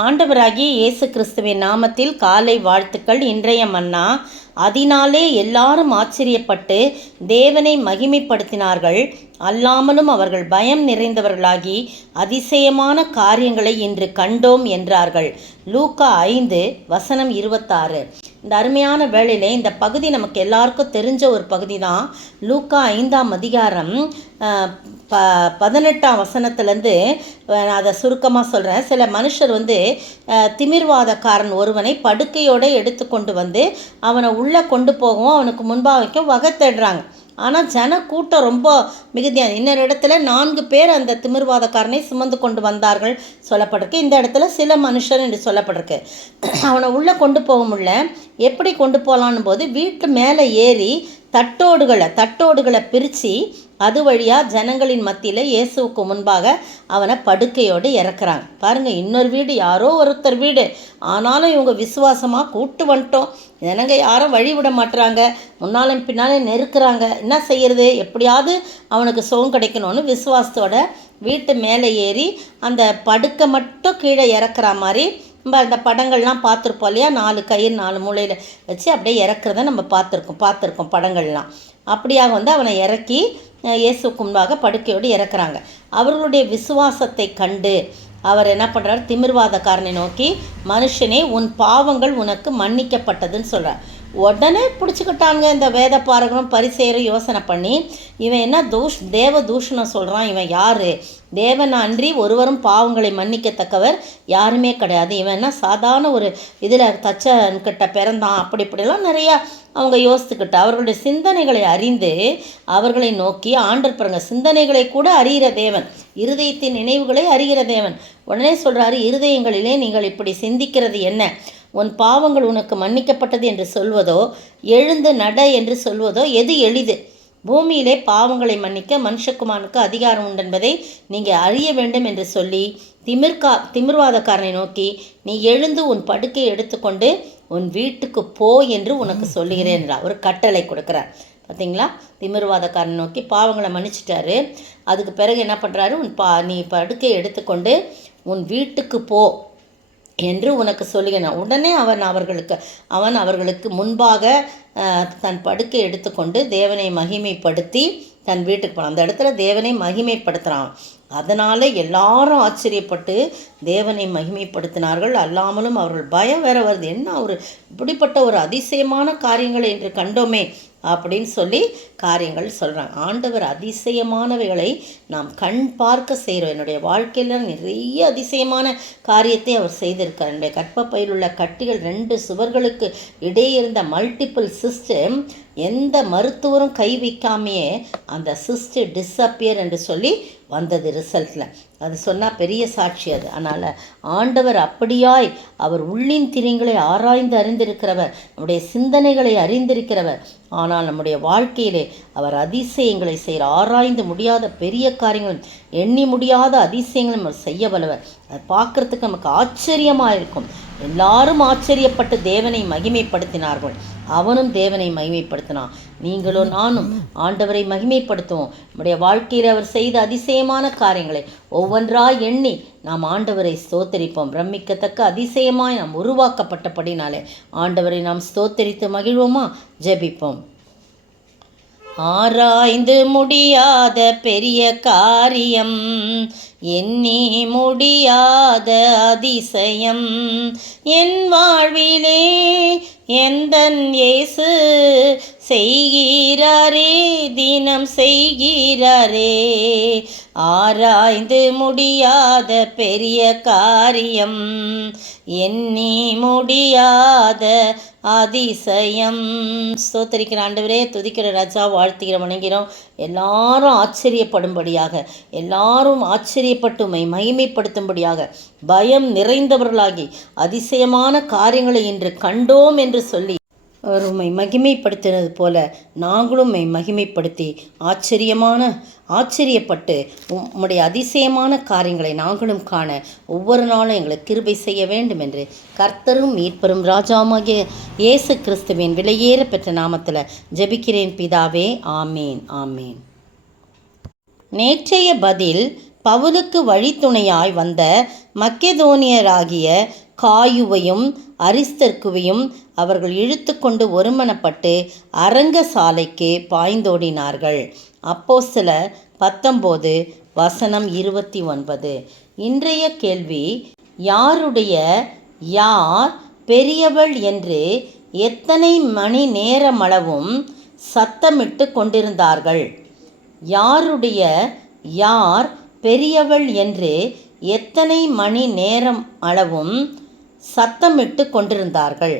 ஆண்டவராகிய இயேசு கிறிஸ்துவின் நாமத்தில் காலை வாழ்த்துக்கள். இன்றைய மன்னா, அதனாலே எல்லாரும் ஆச்சரியப்பட்டு தேவனை மகிமைப்படுத்தினார்கள். அல்லாமலும் அவர்கள் பயம் நிறைந்தவர்களாகி அதிசயமான காரியங்களை இன்று கண்டோம் என்றார்கள். லூக்கா 5:26. இந்த அருமையான வேளையிலே இந்த பகுதி நமக்கு எல்லாருக்கும் தெரிஞ்ச ஒரு பகுதி தான். லூக்கா 5 18 அதை சுருக்கமாக சொல்கிறேன். சில மனுஷர் திமிர்வாதக்காரன் ஒருவனை படுக்கையோடு எடுத்து கொண்டு வந்து அவனை உள்ளே கொண்டு போகவும் அவனுக்கு முன்பாக வைக்க வகை தேடுறாங்க. ஆனால் ஜன கூட்டம் ரொம்ப மிகுதியாக. இன்னொரு இடத்துல 4 பேர் அந்த திமிர்வாதக்காரனை சுமந்து கொண்டு வந்தார்கள் சொல்லப்பட்டிருக்கு. இந்த இடத்துல சில மனுஷர் என்று சொல்லப்பட்டிருக்கு. அவனை உள்ளே கொண்டு போக முடியல. எப்படி கொண்டு போகலான்னு போது வீட்டு மேலே ஏறி தட்டோடுகளை பிரித்து அது வழியாக ஜனங்களின் மத்தியில் இயேசுவுக்கு முன்பாக அவனை படுக்கையோடு இறக்குறாங்க. பாருங்கள், இன்னொரு வீடு, யாரோ ஒருத்தர் வீடு, ஆனாலும் இவங்க விசுவாசமாக கூட்டு வந்துட்டோம். ஜனங்க யாரும் வழி விட மாட்டுறாங்க, முன்னாலும் பின்னாலும் நெருக்கிறாங்க. என்ன செய்கிறது, எப்படியாவது அவனுக்கு சுகம் கிடைக்கணும்னு விசுவாசத்தோட வீட்டு மேலே ஏறி அந்த படுக்கை மட்டும் கீழே இறக்குற மாதிரி நம்ம அந்த படங்கள்லாம் பார்த்துருப்போம் இல்லையா? 4 கயிறு 4 மூலையில் வச்சு அப்படியே இறக்குறத நம்ம பார்த்துருக்கோம் படங்கள்லாம். அப்படியாக அவனை இறக்கி இயேசுக்கு முன்பாக படுக்கையோடு இறக்குறாங்க. அவர்களுடைய விசுவாசத்தை கண்டு அவர் என்ன பண்ணுறார், திமிர்வாதக்காரனை நோக்கி, மனுஷனே, உன் பாவங்கள் உனக்கு மன்னிக்கப்பட்டதுன்னு சொல்கிறார். உடனே பிடிச்சிக்கிட்டாங்க இந்த வேத பாரகரும் பரிசேயரும். யோசனை பண்ணி, இவன் என்ன தேவ தூஷணம் சொல்கிறான், இவன் யார்? தேவன் அன்றி ஒருவரும் பாவங்களை மன்னிக்கத்தக்கவர் யாருமே கிடையாது. இவன் என்ன சாதாரண ஒரு இதில் தச்சன்கிட்ட பிறந்தான், அப்படி இப்படிலாம் நிறையா அவங்க யோசித்துக்கிட்டு அவர்களுடைய சிந்தனைகளை அறிந்து அவர்களை நோக்கி, ஆண்டர் பாருங்க, சிந்தனைகளை கூட அறிகிற தேவன், இருதயத்தின் நினைவுகளை அறிகிற தேவன். உடனே சொல்கிறாரு, இருதயங்களிலே நீங்கள் இப்படி சிந்திக்கிறது என்ன? உன் பாவங்கள் உனக்கு மன்னிக்கப்பட்டது என்று சொல்வதோ, எழுந்து நட என்று சொல்வதோ எது எளிது? பூமியிலே பாவங்களை மன்னிக்க மனுஷகுமாரனுக்கு அதிகாரம் உண்டு என்பதை நீங்கள் அறிய வேண்டும் என்று சொல்லி திமிர்வாதக்காரனை நோக்கி, நீ எழுந்து உன் படுக்கையை எடுத்துக்கொண்டு உன் வீட்டுக்கு போ என்று உனக்கு சொல்லுகிறேன் என்றார். ஒரு கட்டளை கொடுக்குறார். பார்த்தீங்களா? திமிர்வாதக்காரனை நோக்கி பாவங்களை மன்னிச்சிட்டாரு. அதுக்கு பிறகு என்ன பண்ணுறாரு, நீ படுக்கையை எடுத்துக்கொண்டு உன் வீட்டுக்கு போ என்று உனக்கு சொல்லுகிறேன். உடனே அவன் அவர்களுக்கு முன்பாக தன் படுக்கை எடுத்துக்கொண்டு தேவனை மகிமைப்படுத்தி தன் வீட்டுக்கு போனான். அந்த இடத்துல தேவனை மகிமைப்படுத்துகிறான். அதனால் எல்லாரும் ஆச்சரியப்பட்டு தேவனை மகிமைப்படுத்தினார்கள். அல்லாமலும் அவர்கள் பயம் வேற வருது, என்ன ஒரு இப்படிப்பட்ட ஒரு அதிசயமான காரியங்களை என்று கண்டோமே அப்படின்னு சொல்லி காரியங்கள் சொல்கிறாங்க. ஆண்டவர் அதிசயமானவைகளை நாம் கண் பார்க்க செய்கிறோம். என்னுடைய வாழ்க்கையில் நிறைய அதிசயமான காரியத்தை அவர் செய்திருக்கார். என்னுடைய கற்பப்பையில் உள்ள கட்டிகள் 2 சுவர்களுக்கு இடையே இருந்த மல்டிபிள் சிஸ்டம் எந்த மருத்துவரும் கை வைக்காமையே அந்த சிஸ்ட் டிஸப்பியர் என்று சொல்லி வந்தது ரிசல்ட்டில். அது சொன்னால் பெரிய சாட்சி அது. அதனால் ஆண்டவர் அப்படியாய் அவர் உள்ளின் திரிங்களை ஆராய்ந்து அறிந்திருக்கிறவர், நம்முடைய சிந்தனைகளை அறிந்திருக்கிறவர். ஆனால் நம்முடைய வாழ்க்கையிலே அவர் அதிசயங்களை செய்கிற, ஆராய்ந்து முடியாத பெரிய காரியங்களும் எண்ணி முடியாத அதிசயங்களும் அவர் செய்ய வல்லவர். அதை பார்க்குறதுக்கு நமக்கு ஆச்சரியமாக இருக்கும். எல்லாரும் ஆச்சரியப்பட்டு தேவனை மகிமைப்படுத்தினார்கள். அவனும் தேவனை மகிமைப்படுத்தினான். நீங்களும் நானும் ஆண்டவரை மகிமைப்படுத்துவோம். நம்முடைய வாழ்க்கையில் அவர் செய்த அதிசயமான காரியங்களை ஒவ்வொன்றாய் எண்ணி நாம் ஆண்டவரை ஸ்தோத்தரிப்போம். பிரமிக்கத்தக்க அதிசயமாய் நாம் உருவாக்கப்பட்டபடினாலே ஆண்டவரை நாம் ஸ்தோத்தரித்து மகிழ்வோமா? ஜெபிப்போம். ஆராய்ந்து முடியாத பெரிய காரியம், எண்ணி முடியாத அதிசயம் என் வாழ்விலே எந்தன் இயேசு செய்கிறாரே, தினம் செய்கிறாரே. ஆராய்ந்து முடியாத பெரிய காரியம், எண்ணி முடியாத அதிசயம். ஸ்தோத்திரிக்கிற ஆண்டவரே, துதிக்கிற ராஜா, வாழ்த்துகிற வணங்கிறோம். எல்லாரும் ஆச்சரியப்படும்படியாக, எல்லாரும் ஆச்சரியப்பட்டு மகிமைப்படுத்தும்படியாக பயம் நிறைந்தவர்களாகி அதிசயமான காரியங்களை இன்று கண்டோம் என்று சொல்லி அவர் உம்மை மகிமைப்படுத்தினது போல நாங்களும் உம்மை மகிமைப்படுத்தி ஆச்சரியப்பட்டு உம்முடைய அதிசயமான காரியங்களை நாங்களும் காண ஒவ்வொரு நாளும் எங்களுக்கு கிருபை செய்ய வேண்டும் என்று கர்த்தரும் மீட்பரும் ராஜாவாகிய இயேசு கிறிஸ்துவின் விலையேற பெற்ற நாமத்தில் ஜெபிக்கிறேன் பிதாவே. ஆமேன், ஆமேன். நேற்றைய பதில் பவுலுக்கு வழித்துணையாய் வந்த மக்கெதோனியராகிய காயுவையும் அரிஸ்தர்க்குவையும் அவர்கள் இழுத்து கொண்டு ஒருமனப்பட்டு அரங்க சாலைக்கு பாய்ந்தோடினார்கள். அப்போஸ்தலர் 19:29. இன்றைய கேள்வி: யார் பெரியவள் என்று எத்தனை மணி நேரமளவும் சத்தமிட்டு கொண்டிருந்தார்கள்? யார் பெரியவள் என்று எத்தனை மணி நேரம் அளவும் சத்தமிட்டு கொண்டிருந்தார்கள்?